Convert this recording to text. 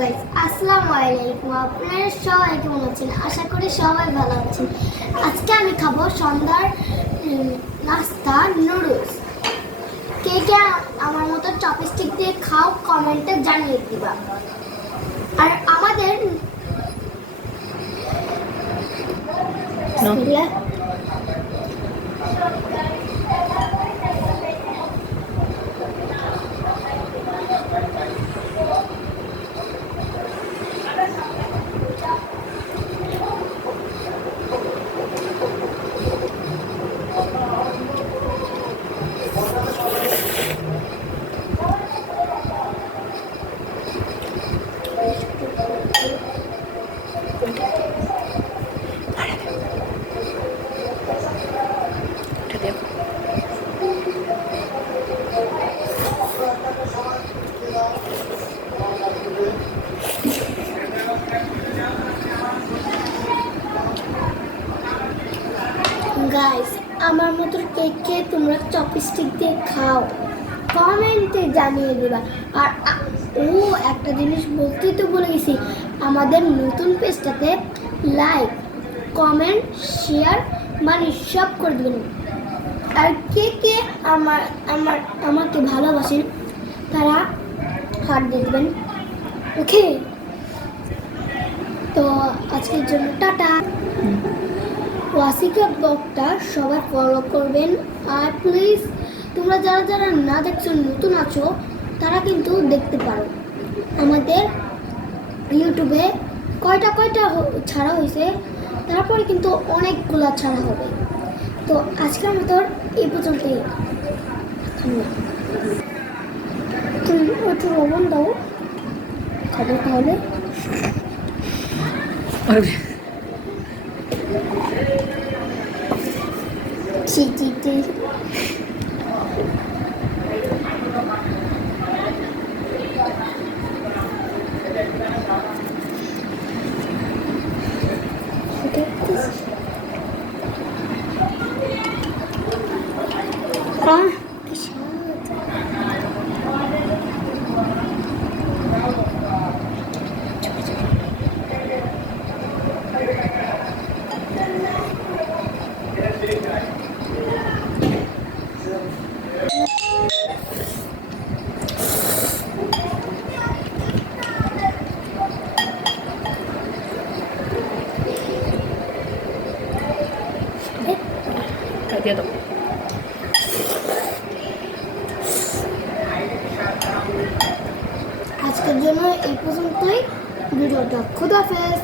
Guys, আসসালামু আলাইকুম। আপনারা সবাই কেমন আছেন? আশা করি সবাই ভালো আছেন। আজকে আমি খাবো সন্ধ্যার নাস্তা নুডলস। কে কে আমার মতো চপস্টিক দিয়ে খাও কমেন্টে জানিয়ে দিবা। আর আমাদের গাইস, আমার মতো কে তোমরা চপস্টিক দিয়ে খাও কমেন্টে জানিয়ে দেবা। আর একটা জিনিস বলতেই তো ভুলে গেছি, আমাদের নতুন পেজটাতে লাইক কমেন্ট শেয়ার সব করে দেবেন। আর কে কে আমাকে ভালোবাসেন তারা হাত দিয়ে দেবেন। ওকে, তো আজকের জন্য টাটা। ওয়াসিকা ব্লগটা সবাই ফলো করবেন। আর প্লিজ তোমরা যারা যারা না দেখছো, নতুন আছো, তারা কিন্তু দেখতে পারো। আমাদের ইউটিউবে কয়টা ছাড়া হয়েছে, তারপরে কিন্তু অনেকগুলা ছাড়া হবে। তো আজকের মতো এই পর্যন্তই। তুমি একটু লবণ দাও, খাবো তাহলে। চিচিতে দিয়ে দাও। আজকের জন্য এই পর্যন্তই ভিডিওটা। খুদাহাফেজ।